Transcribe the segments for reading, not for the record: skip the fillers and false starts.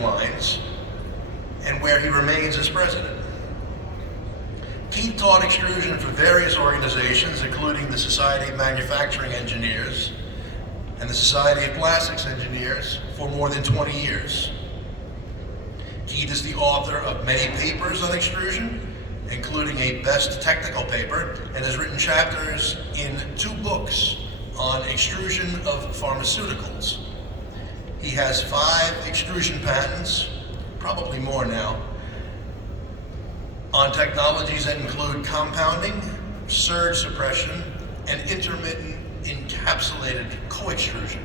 extrusion lines, and where he remains as president. Keith taught extrusion for various organizations, including the Society of Manufacturing Engineers and the Society of Plastics Engineers, for more than 20 years. Keith is the author of many papers on extrusion, including a best technical paper, and has written chapters in 2 books on extrusion of pharmaceuticals. He has 5 extrusion patents, probably more now, on technologies that include compounding, surge suppression, and intermittent encapsulated co-extrusion.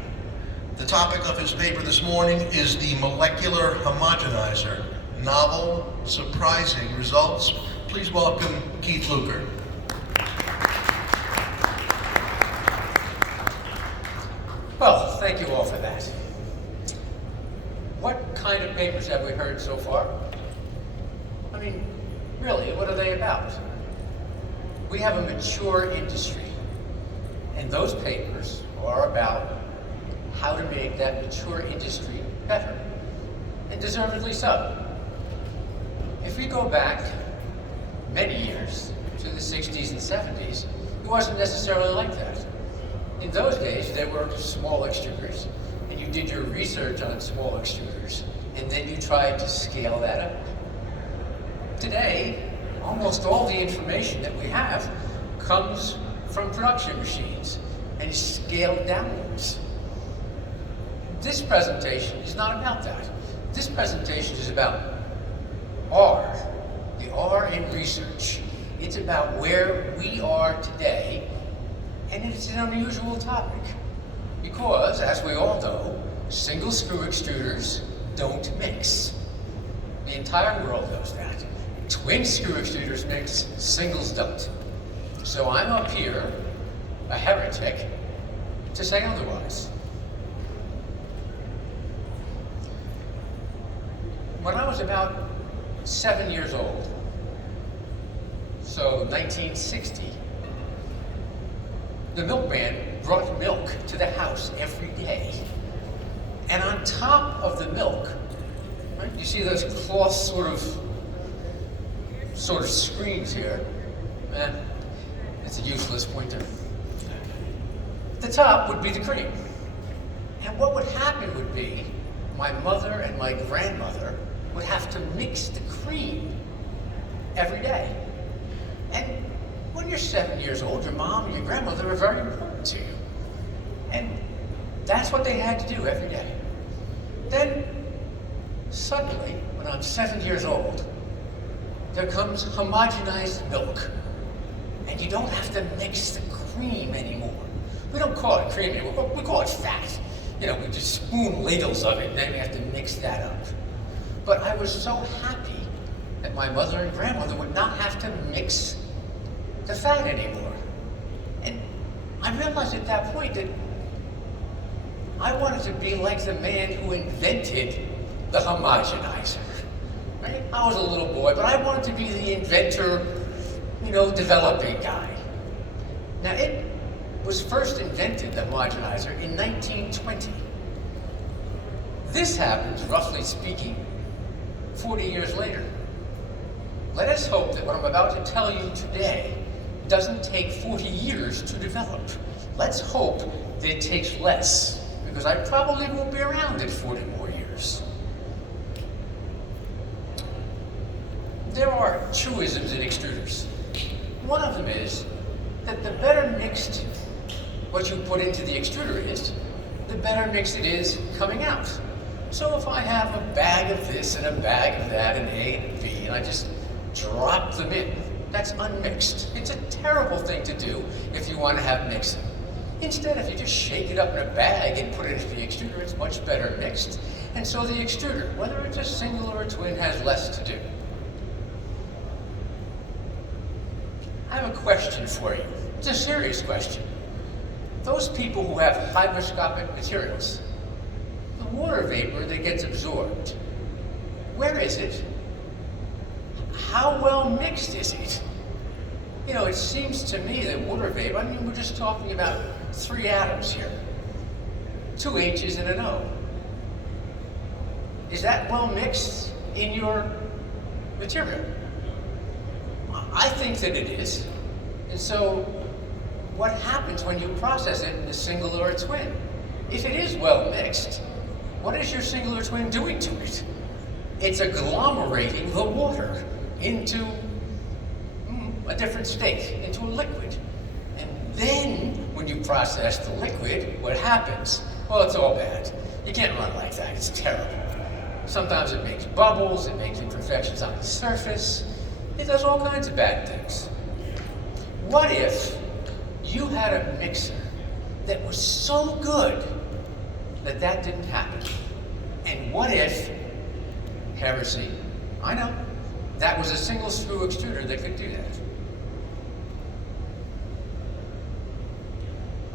The topic of his paper this morning is the molecular homogenizer, novel, surprising results. Please welcome Keith Luker. Well, thank you all for that. What kind of papers have we heard so far? I mean, really, what are they about? We have a mature industry, and those papers are about how to make that mature industry better, and deservedly so. If we go back many years to the 60s and 70s, it wasn't necessarily like that. In those days, there were small extruders, and you did your research on small extruders, and then you tried to scale that up. Today, almost all the information that we have comes from production machines and is scaled downwards. This presentation is not about that. This presentation is about R, the R in research. It's about where we are today, and it's an unusual topic because, as we all know, single screw extruders don't mix. The entire world knows that. Twin screw extruders mix, singles don't. So I'm up here, a heretic, to say otherwise. When I was about 7 years old, so 1960, the milkman brought milk to the house every day. And on top of the milk, right, you see those cloth sort of screens here. It's a useless pointer. The top would be the cream. And what would happen would be, my mother and my grandmother would have to mix the cream every day. And when you're 7 years old, your mom and your grandmother are very important to you. And that's what they had to do every day. Then, suddenly, when I'm 7 years old, there comes homogenized milk. And you don't have to mix the cream anymore. We don't call it cream anymore, we call it fat. You know, we just spoon ladles of it, and then we have to mix that up. But I was so happy that my mother and grandmother would not have to mix the fat anymore. And I realized at that point that I wanted to be like the man who invented the homogenizer. Right? I was a little boy, but I wanted to be the inventor, developing guy. Now, it was first invented, the homogenizer, in 1920. This happens, roughly speaking, 40 years later. Let us hope that what I'm about to tell you today doesn't take 40 years to develop. Let's hope that it takes less, because I probably won't be around in 40 more years. There are truisms in extruders. One of them is that the better mixed what you put into the extruder is, the better mixed it is coming out. So if I have a bag of this and a bag of that and A and B, and I just drop them in, that's unmixed. It's a terrible thing to do if you want to have mixing. Instead, if you just shake it up in a bag and put it into the extruder, it's much better mixed. And so the extruder, whether it's a single or a twin, has less to do. I have a question for you. It's a serious question. Those people who have hygroscopic materials, the water vapor that gets absorbed, where is it? How well mixed is it? It seems to me that water vapor, we're just talking about 3 atoms here, 2 H's and an O. Is that well mixed in your material? I think that it is. And so, what happens when you process it in a single or a twin? If it is well mixed, what is your singular twin doing to it? It's agglomerating the water into a different state, into a liquid. And then, when you process the liquid, what happens? Well, it's all bad. You can't run like that. It's terrible. Sometimes it makes bubbles, it makes imperfections on the surface. It does all kinds of bad things. What if you had a mixer that was so good that that didn't happen? And what if, heresy, I know, that was a single screw extruder that could do that?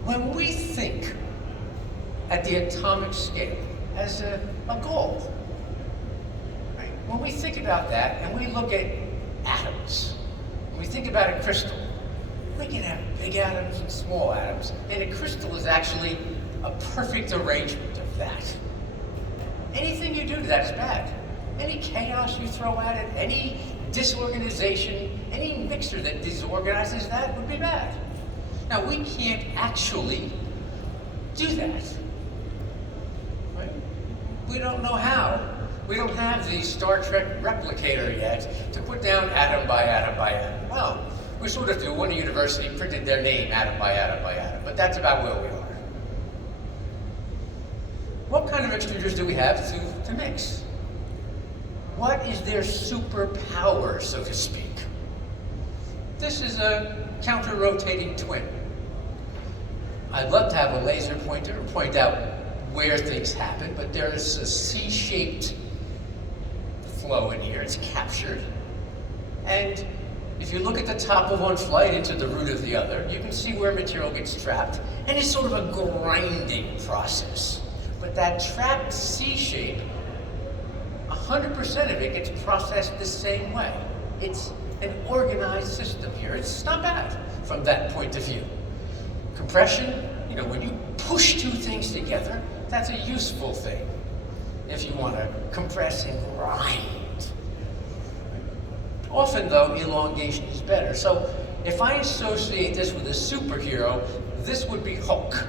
When we think at the atomic scale as a goal, right? When we think about that and we look at atoms, when we think about a crystal, we can have big atoms and small atoms, and a crystal is actually a perfect arrangement of that. Anything you do to that is bad. Any chaos you throw at it, any disorganization, any mixture that disorganizes that would be bad. Now, we can't actually do that. Right? We don't know how. We don't have the Star Trek replicator yet to put down atom by atom by atom. Well, we sort of do. When a university printed their name atom by atom by atom, but that's about where we are. What kind of extruders do we have to mix? What is their superpower, so to speak? This is a counter-rotating twin. I'd love to have a laser pointer and point out where things happen, but there's a C-shaped flow in here. It's captured. And if you look at the top of one flight into the root of the other, you can see where material gets trapped, and it's sort of a grinding process. But that trapped C shape, 100% of it gets processed the same way. It's an organized system here. It's not bad from that point of view. Compression, when you push two things together, that's a useful thing if you want to compress and grind. Often, though, elongation is better. So if I associate this with a superhero, this would be Hulk,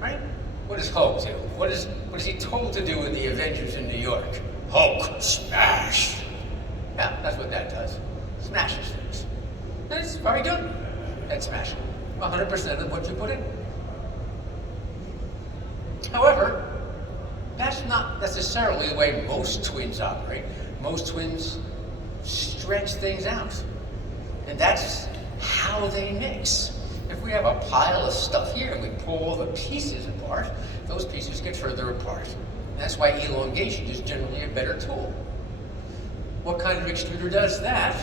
right? What does Hulk do? What is he told to do in the Avengers in New York? Hulk smash! Yeah, that's what that does. Smashes things. And it's very good at smashing. 100% of what you put in. However, that's not necessarily the way most twins operate. Most twins stretch things out. And that's how they mix. If we have a pile of stuff here and we pull all the pieces apart, those pieces get further apart. And that's why elongation is generally a better tool. What kind of extruder does that?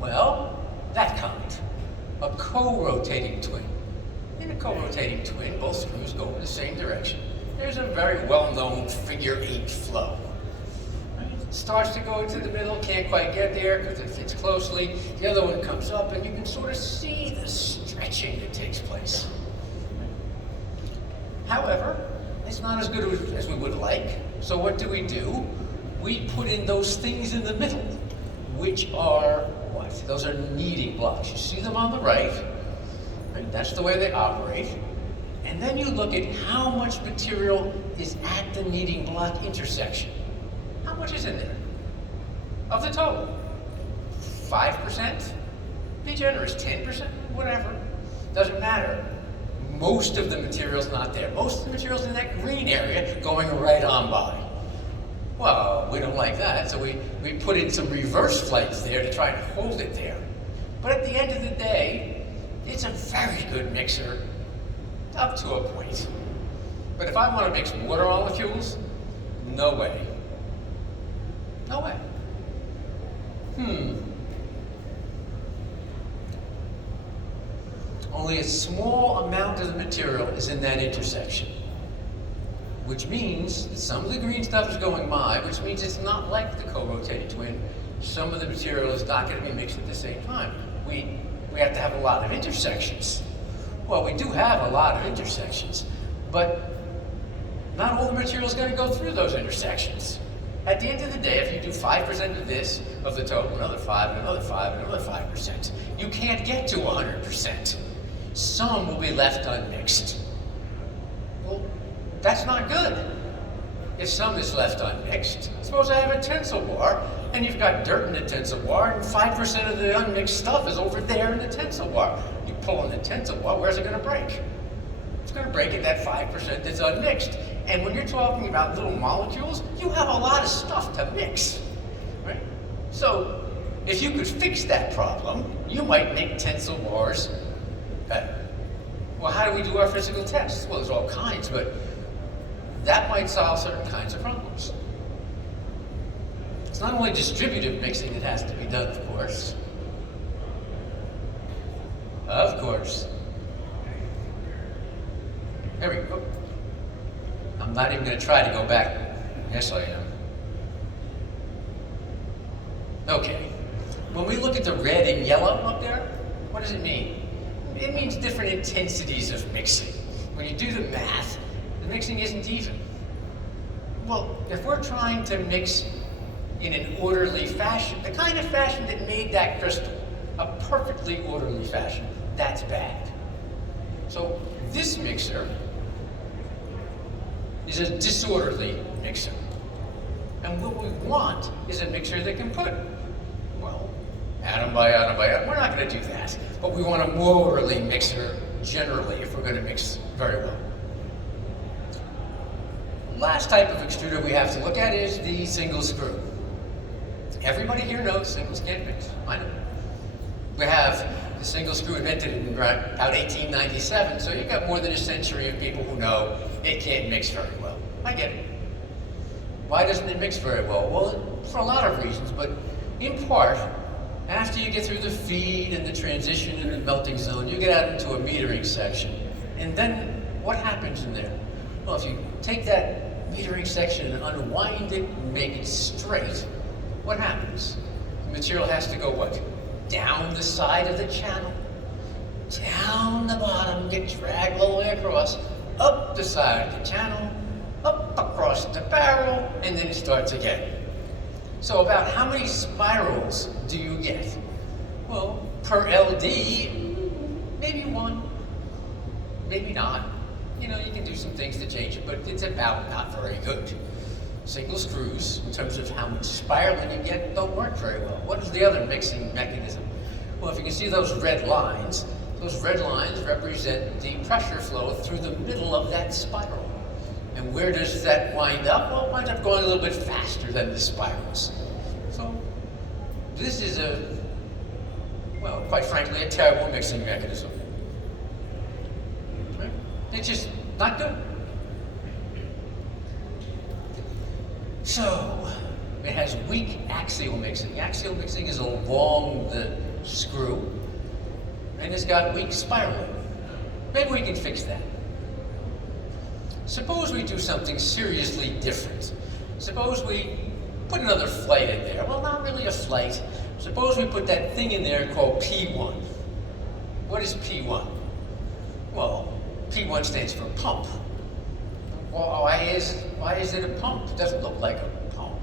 Well, that kind. A co-rotating twin. In a co-rotating twin, both screws go in the same direction. There's a very well-known figure-8 flow. It starts to go into the middle, can't quite get there because it fits closely. The other one comes up, and you can sort of see the stretching that takes place. However, it's not as good as we would like. So what do? We put in those things in the middle, which are what? Those are kneading blocks. You see them on the right. That's the way they operate. And then you look at how much material is at the kneading block intersection. How much is in there? Of the total? 5%? Be generous, 10%? Whatever. Doesn't matter. Most of the material's not there. Most of the material's in that green area going right on by. Well, we don't like that, so we put in some reverse flights there to try and hold it there. But at the end of the day, it's a very good mixer up to a point. But if I want to mix water molecules, no way. No way. Only a small amount of the material is in that intersection, which means that some of the green stuff is going by, which means it's not like the co-rotating twin. Some of the material is not going to be mixed at the same time. We have to have a lot of intersections. Well, we do have a lot of intersections, but not all the material is going to go through those intersections. At the end of the day, if you do 5% of this, of the total, another 5, and another 5, and another 5%, you can't get to 100%. Some will be left unmixed. Well, that's not good. If some is left unmixed, suppose I have a tensile bar, and you've got dirt in the tensile bar, and 5% of the unmixed stuff is over there in the tensile bar. You pull on the tensile bar, where's it going to break? It's going to break at that 5% that's unmixed. And when you're talking about little molecules, you have a lot of stuff to mix, right? So if you could fix that problem, you might make tensile bars better. Well, how do we do our physical tests? Well, there's all kinds, but that might solve certain kinds of problems. It's not only distributive mixing that has to be done, of course. Of course. There we go. I'm not even going to try to go back. Yes, I am. Okay. When we look at the red and yellow up there, what does it mean? It means different intensities of mixing. When you do the math, the mixing isn't even. Well, if we're trying to mix in an orderly fashion, the kind of fashion that made that crystal a perfectly orderly fashion, that's bad. So this mixer is a disorderly mixer. And what we want is a mixer that can put, well, atom by atom by atom. We're not going to do that. But we want a more orderly mixer generally if we're going to mix very well. Last type of extruder we have to look at is the single screw. Everybody here knows singles can't mix. I know. We have the single screw invented in about 1897, so you've got more than a century of people who know it can't mix very well. I get it. Why doesn't it mix very well? Well, for a lot of reasons, but in part, after you get through the feed and the transition and the melting zone, you get out into a metering section. And then what happens in there? Well, if you take that metering section and unwind it and make it straight, what happens? The material has to go what? Down the side of the channel, down the bottom, get dragged all the way across, up the side of the channel, up across the barrel, and then it starts again. So about how many spirals do you get? Well, per LD, maybe one, maybe not. You know, you can do some things to change it, but it's about not very good. Single screws, in terms of how much spiraling you get, don't work very well. What is the other mixing mechanism? Well, if you can see those red lines represent the pressure flow through the middle of that spiral. And where does that wind up? Well, it winds up going a little bit faster than the spirals. So this is well, quite frankly, a terrible mixing mechanism. Right? It's just not good. So, it has weak axial mixing. Axial mixing is along the screw, and it's got weak spiraling. Maybe we can fix that. Suppose we do something seriously different. Suppose we put another flight in there. Well, not really a flight. Suppose we put that thing in there called P1. What is P1? Well, P1 stands for pump. Well, why is it a pump? It doesn't look like a pump.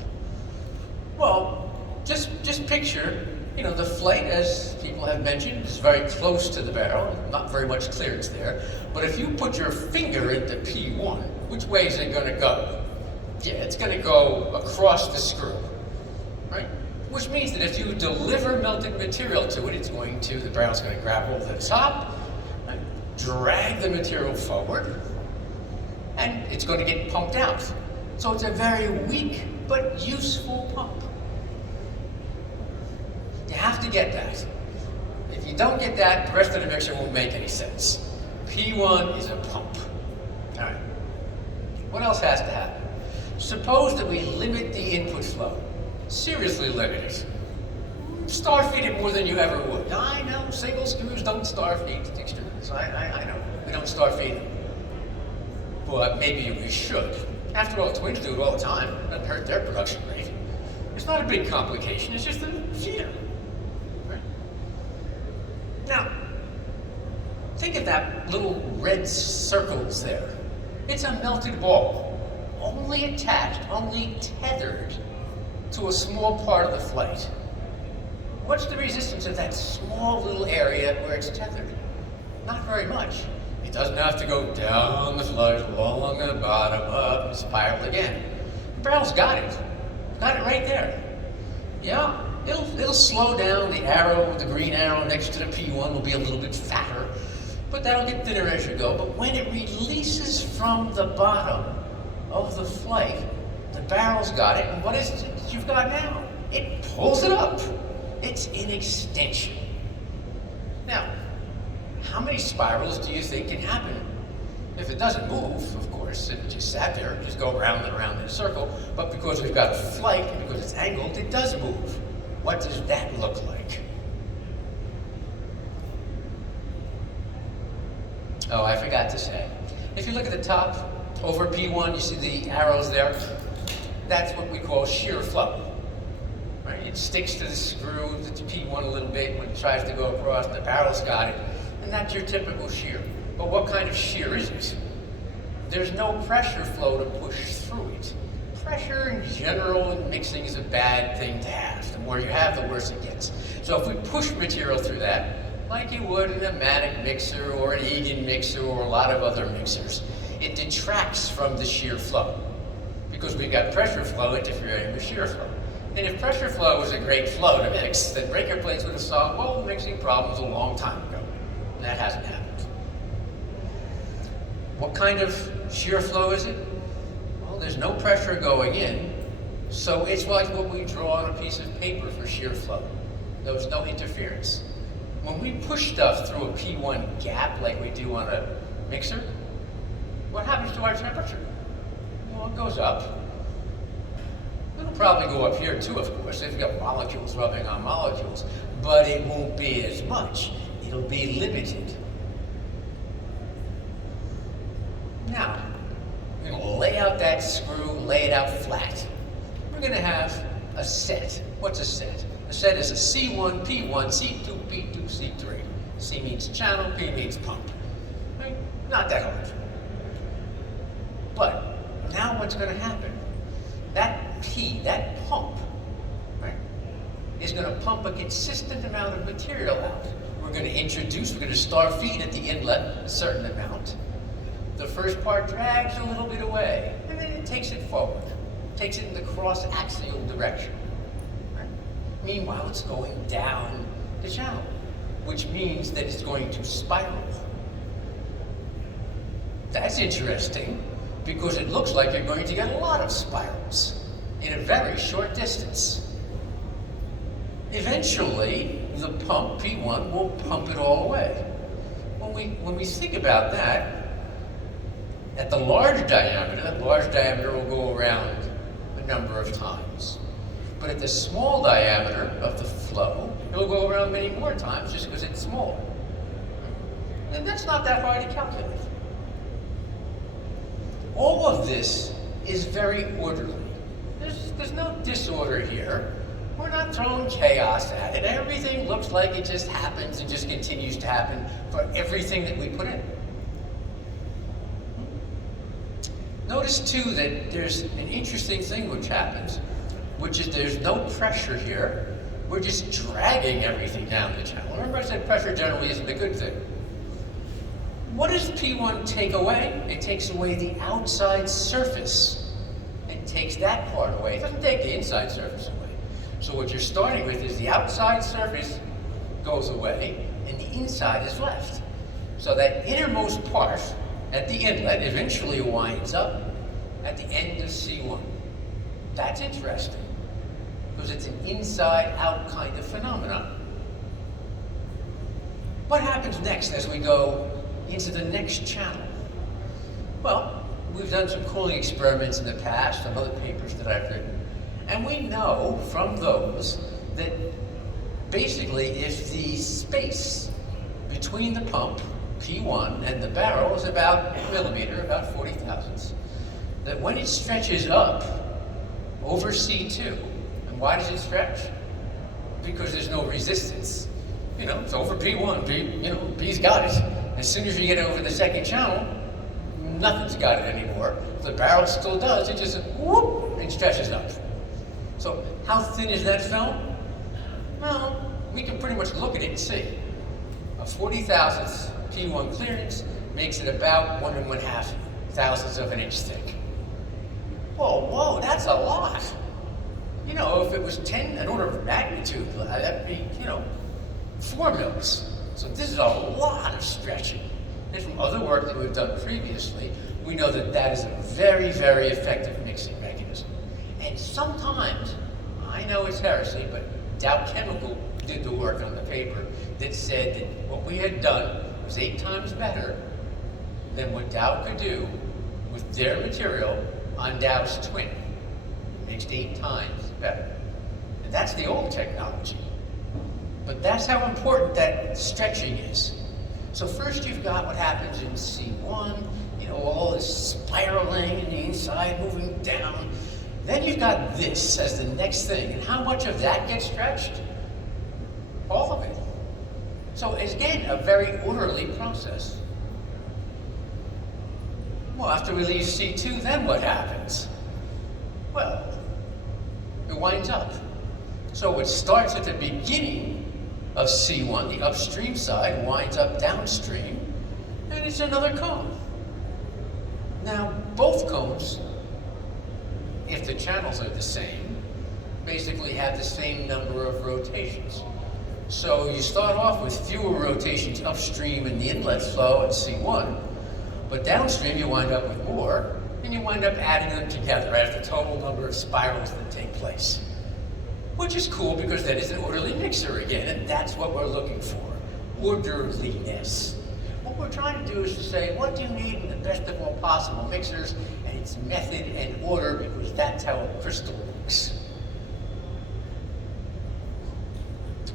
Well, just picture, you know, the flight, as people have mentioned, is very close to the barrel, not very much clearance there. But if you put your finger into P1, which way is it going to go? Yeah, it's going to go across the screw, right? Which means that if you deliver melted material to it, the barrel's going to grab hold of the top, right? Drag the material forward, and it's going to get pumped out. So it's a very weak but useful pump. You have to get that. If you don't get that, the rest of the mixture won't make any sense. P1 is a pump. All right. What else has to happen? Suppose that we limit the input flow. Seriously limit it. Star feed it more than you ever would. I know, single screws don't star feed extruders. I know, we don't star feed them. But maybe we should. After all, twins do it all the time. It doesn't hurt their production rate. It's not a big complication, it's just a feeder. Right? Now, think of that little red circles there. It's a melted ball, only attached, only tethered to a small part of the flight. What's the resistance of that small little area where it's tethered? Not very much. It doesn't have to go down the flight, along the bottom, up, and spiral again. The barrel's got it. Got it right there. Yeah, it'll slow down. The arrow, the green arrow next to the P1 will be a little bit fatter, but that'll get thinner as you go. But when it releases from the bottom of the flight, the barrel's got it, and what is it you've got now? It pulls it up. It's an extension. Now, how many spirals do you think can happen? If it doesn't move, of course, if it just sat there, just go round and around in a circle, but because we've got a flight, and because it's angled, it does move. What does that look like? Oh, I forgot to say. If you look at the top, over P1, you see the arrows there. That's what we call shear flow. Right? It sticks to the screw, the P1 a little bit when it tries to go across, and the barrel's got it. And that's your typical shear. But what kind of shear is it? There's no pressure flow to push through it. Pressure in general in mixing is a bad thing to have. The more you have, the worse it gets. So if we push material through that, like you would in a Matic mixer or an Egan mixer or a lot of other mixers, it detracts from the shear flow because we've got pressure flow interfering with shear flow. And if pressure flow was a great flow to mix, then breaker plates would have solved all the mixing problems a long time ago. And that hasn't happened. What kind of shear flow is it? Well, there's no pressure going in, so it's like what we draw on a piece of paper for shear flow. There's no interference. When we push stuff through a P1 gap like we do on a mixer, what happens to our temperature? Well, it goes up. It'll probably go up here too, of course, if you've got molecules rubbing on molecules, but it won't be as much. It'll be limited. Now, we're going to lay out that screw, lay it out flat. We're going to have a set. What's a set? A set is a C1, P1, C2, P2, C3. C means channel, P means pump. Right? Not that hard. But now what's going to happen? That P, that pump, right, is going to pump a consistent amount of material out. We're going to start feed at the inlet a certain amount. The first part drags a little bit away, and then it takes it forward. Takes it in the cross-axial direction. Right? Meanwhile, it's going down the channel, which means that it's going to spiral. That's interesting, because it looks like you're going to get a lot of spirals in a very short distance. Eventually, the pump, P1, will pump it all away. When we think about that, at the large diameter, that large diameter will go around a number of times. But at the small diameter of the flow, it will go around many more times just because it's smaller. And that's not that hard to calculate. All of this is very orderly. There's no disorder here. We're not throwing chaos at it. Everything looks like it just happens and just continues to happen for everything that we put in. Notice too that there's an interesting thing which happens, which is there's no pressure here. We're just dragging everything down the channel. Remember I said pressure generally isn't a good thing. What does P1 take away? It takes away the outside surface. It takes that part away. It doesn't take the inside surface away. So what you're starting with is the outside surface goes away and the inside is left. So that innermost part at the inlet eventually winds up at the end of C1. That's interesting, because it's an inside-out kind of phenomenon. What happens next as we go into the next channel? Well, we've done some cooling experiments in the past, some other papers that I've written, and we know from those that basically if the space between the pump, P1, and the barrel is about a millimeter, about 40 thousandths, that when it stretches up over C2, and why does it stretch? Because there's no resistance. You know, it's over P1, P's got it. As soon as you get over the second channel, nothing's got it anymore. If the barrel still does, it just whoop and stretches up. So how thin is that film? Well, we can pretty much look at it and see. A 40 thousandths P1 clearance makes it about 1 1/2 thousandths of an inch thick. Whoa, that's a lot. You know, if it was an order of magnitude, that'd be, 4 mils. So this is a lot of stretching. And from other work that we've done previously, we know that that is a very, very effective mixing mechanism. And sometimes, I know it's heresy, but Dow Chemical did the work on the paper that said that what we had done was 8 times better than what Dow could do with their material on Dow's twin. It makes 8 times better. And that's the old technology. But that's how important that stretching is. So first you've got what happens in C1, all this spiraling in the inside, moving down. Then you've got this as the next thing. And how much of that gets stretched? All of it. So again, a very orderly process. Well, after we leave C2, then what happens? Well, it winds up. So it starts at the beginning of C1, the upstream side, winds up downstream, and it's another cone. Now, both cones, if the channels are the same, basically have the same number of rotations. So you start off with fewer rotations upstream in the inlet flow at C1, but downstream you wind up with more, and you wind up adding them together as the total number of spirals that take place. Which is cool because then it's an orderly mixer again, and that's what we're looking for, orderliness. What we're trying to do is to say, what do you need in the best of all possible mixers, and it's method and order because that's how a crystal works.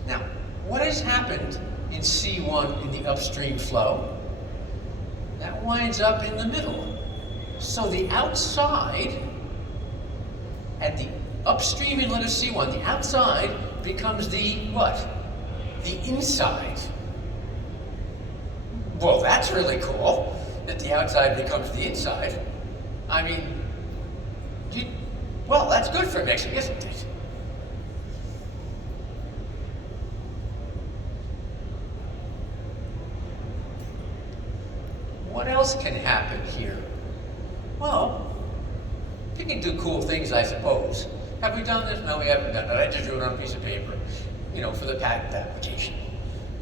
Now, what has happened in C1 in the upstream flow? That winds up in the middle. So the outside, at the upstream inlet of C1, the outside becomes the what? The inside. Well, that's really cool, that the outside becomes the inside. I mean, well, that's good for mixing, isn't it? What else can happen here? Well, you can do cool things, I suppose. Have we done this? No, we haven't done it. I just drew it on a piece of paper, for the patent application,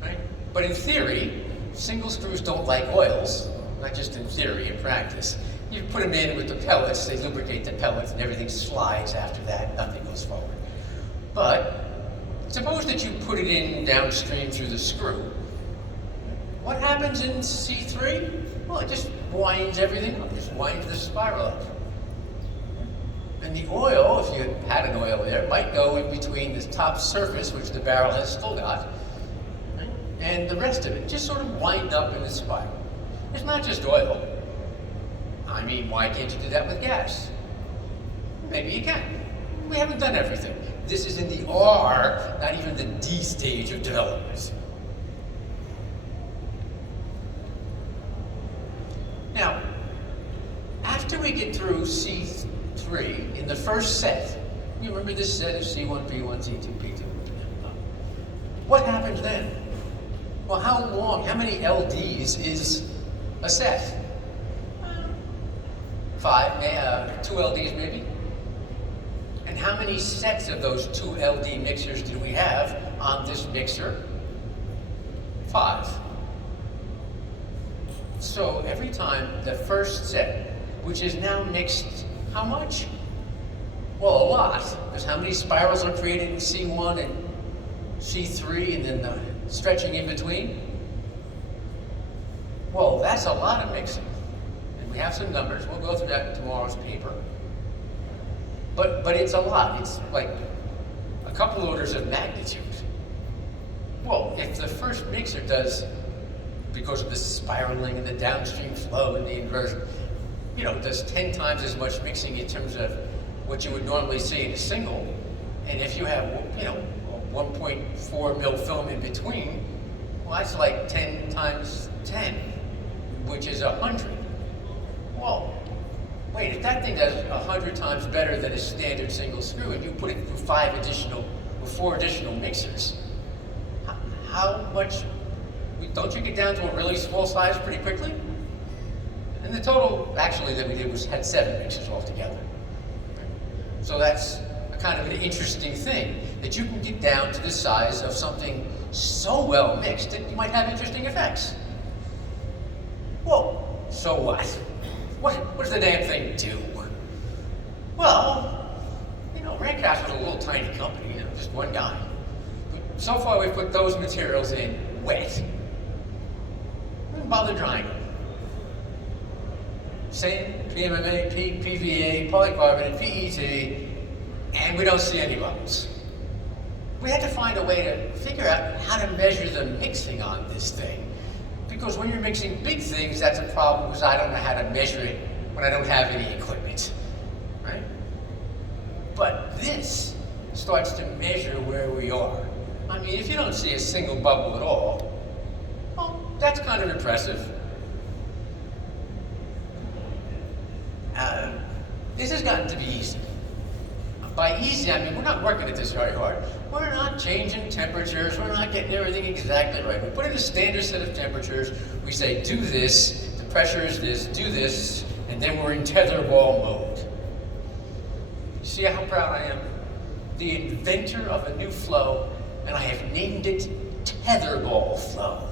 right? But in theory, single screws don't like oils, not just in theory, in practice. You put them in with the pellets, they lubricate the pellets, and everything slides after that, nothing goes forward. But suppose that you put it in downstream through the screw. What happens in C3? Well, it just winds everything up, just winds the spiral up. And the oil, if you had an oil there, might go in between the top surface, which the barrel has still got, right, and the rest of it. Just sort of wind up in the spiral. It's not just oil. I mean, why can't you do that with gas? Maybe you can. We haven't done everything. This is in the R, not even the D stage of development. Now, after we get through C3 in the first set, you remember this set of C1, P1, C2, P2. What happens then? Well, how long, how many LDs is a set? 2 LDs maybe? And how many sets of those 2 LD mixers do we have on this mixer? 5. So every time the first set, which is now mixed, how much? Well, a lot. Because how many spirals are created in C1 and C3 and then the stretching in between? Well, that's a lot of mixing. And we have some numbers. We'll go through that in tomorrow's paper. But it's a lot. It's like a couple orders of magnitude. Well, if the first mixer does, because of the spiraling and the downstream flow and the inversion, does 10 times as much mixing in terms of what you would normally see in a single. And if you have, 1.4 mil film in between, well, that's like 10 times 10, which is 100. Well, wait, if that thing does 100 times better than a standard single screw and you put it through 4 additional mixers, how much, don't you get down to a really small size pretty quickly? And the total, actually, that we did had 7 mixers altogether. So that's a kind of an interesting thing, that you can get down to the size of something so well mixed that you might have interesting effects. Well, so what? What does the damn thing do? Well, Rancaster's a little tiny company, just one guy. But so far we've put those materials in wet. We didn't bother drying them. Same PMMA, PVA, polycarbonate, PET, and we don't see any bubbles. We had to find a way to figure out how to measure the mixing on this thing. Because when you're mixing big things, that's a problem because I don't know how to measure it when I don't have any equipment, right? But this starts to measure where we are. I mean, if you don't see a single bubble at all, well, that's kind of impressive. This has gotten to be easy. By easy, I mean we're not working at this very hard. We're not changing temperatures. We're not getting everything exactly right. We put in a standard set of temperatures. We say, do this, the pressure is this, do this, and then we're in tetherball mode. You see how proud I am? The inventor of a new flow, and I have named it tetherball flow.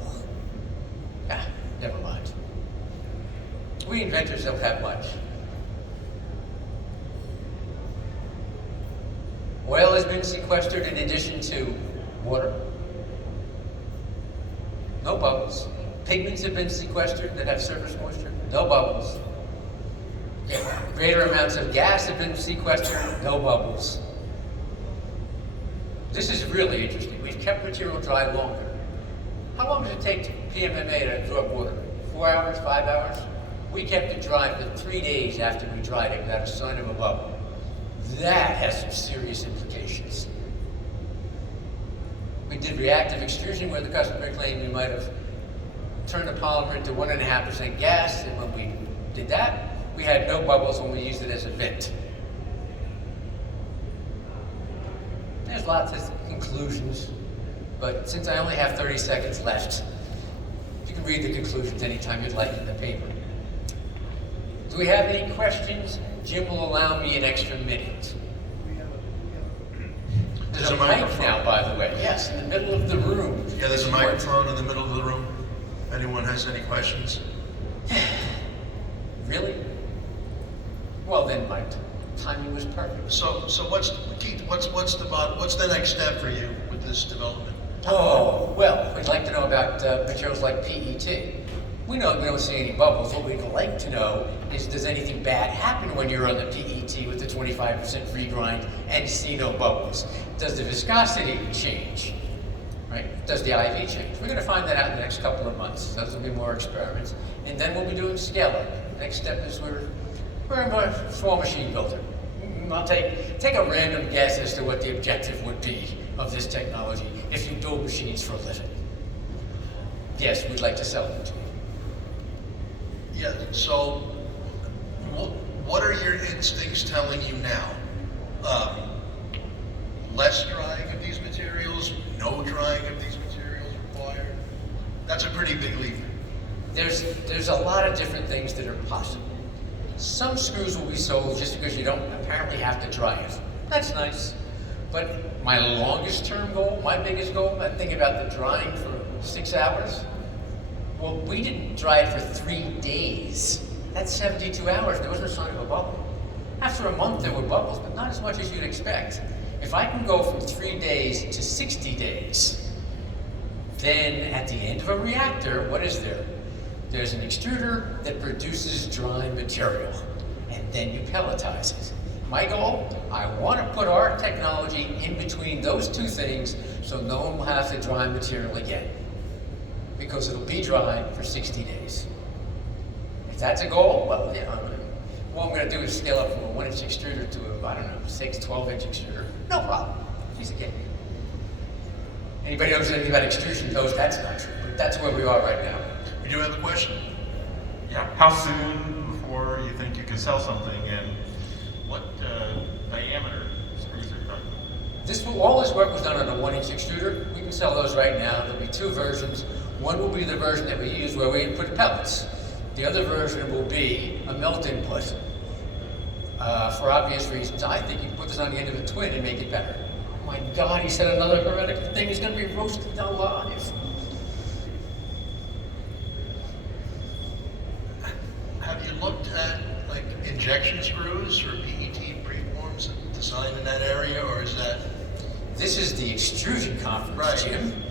Never mind. We inventors don't have much. Oil has been sequestered in addition to water. No bubbles. Pigments have been sequestered that have surface moisture. No bubbles. Greater amounts of gas have been sequestered. No bubbles. This is really interesting. We've kept material dry longer. How long does it take PMMA to absorb water? 4 hours, 5 hours? We kept it dry for 3 days after we dried it without a sign of a bubble. That has some serious implications. We did reactive extrusion where the customer claimed we might have turned the polymer into 1.5% gas, and when we did that, we had no bubbles when we used it as a vent. There's lots of conclusions, but since I only have 30 seconds left, you can read the conclusions anytime you'd like in the paper. Do we have any questions? Jim will allow me an extra minute. There's a mic now, by the way. Yes, in the middle of the room. Yeah, there's a microphone in the middle of the room. If anyone has any questions. Really? Well then, my timing was perfect. So what's the next step for you with this development? Oh, well, we'd like to know about materials like PET. We don't see any bubbles. What we'd like to know is, does anything bad happen when you're on the PET with the 25% free grind and see no bubbles? Does the viscosity change? Right? Does the IV change? We're going to find that out in the next couple of months. Those will be more experiments. And then we'll be doing scale-up. Next step is we're a small machine builder. I'll take a random guess as to what the objective would be of this technology if you build machines for a living. Yes, we'd like to sell them to you. Yeah, so what are your instincts telling you now? Less drying of these materials, no drying of these materials required? That's a pretty big leap. There's a lot of different things that are possible. Some screws will be sold just because you don't apparently have to dry it. That's nice. But my longest term goal, my biggest goal, I think about the drying for 6 hours. Well, we didn't dry it for 3 days. That's 72 hours. There was no sign of a bubble. After a month, there were bubbles, but not as much as you'd expect. If I can go from 3 days to 60 days, then at the end of a reactor, what is there? There's an extruder that produces dry material, and then you pelletize it. My goal, I want to put our technology in between those two things so no one will have to dry material again, because it'll be dry for 60 days. If that's a goal, well, yeah, what I'm going to do is scale up from a 1-inch extruder to a, 6, 12-inch extruder. No problem. Piece of cake. Anybody knows anything about extrusion knows that's not true, but that's where we are right now. You do have a question? Yeah. How soon before or you think you can sell something, and what diameter screws are you talking about? All this work was done on a 1-inch extruder. We can sell those right now. There'll be two versions. One will be the version that we use where we put pellets. The other version will be a melt input. For obvious reasons, I think you can put this on the end of a twin and make it better. Oh my God, he said another heretical thing. He's going to be roasted alive. Have you looked at like injection screws or PET preforms designed in that area, or is that? This is the extrusion conference, Right. Jim.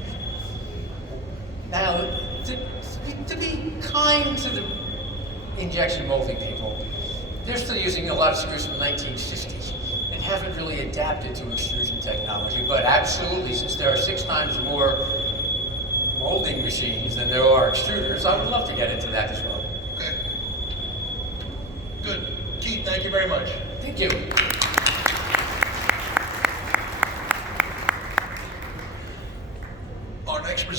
Now, to be kind to the injection molding people, they're still using a lot of screws from the 1950s and haven't really adapted to extrusion technology. But absolutely, since there are 6 times more molding machines than there are extruders, I would love to get into that as well. Okay. Good. Keith, thank you very much. Thank you. Our next presenter